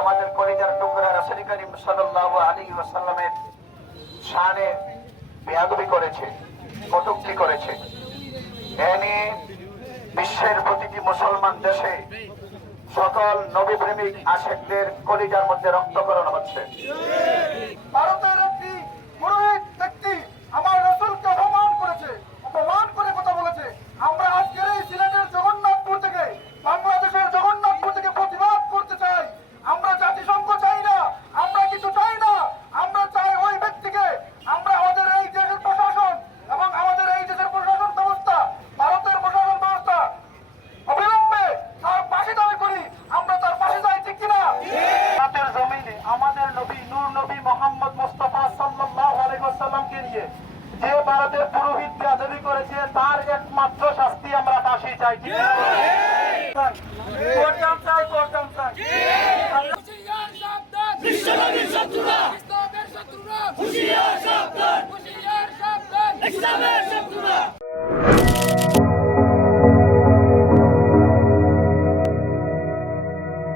আমাদের কলিজার টুকরা রাসূল করিম আলাইহি ওয়াসাল্লামের শানে বেয়াদবি করেছে, কটূক্তি করেছে। এ বিশ্বের প্রতিটি মুসলমান দেশে সকল নবী প্রেমিক আশেকদের কলিজার মধ্যে রক্তকরণ হচ্ছে ভারতের আমাদের নবী নূর নবী মোহাম্মদ মুস্তফা সাল্লাহ আলাইসাল্লামকে নিয়ে যে ভারতের পুরোহিত দাবি করেছে তার একমাত্র শাস্তি আমরা ফাঁসি চাই করতাম চাই করতাম চাই বিশ্বনবীর শত্রুরা। ইসলামের শত্রুরা। ইসলামের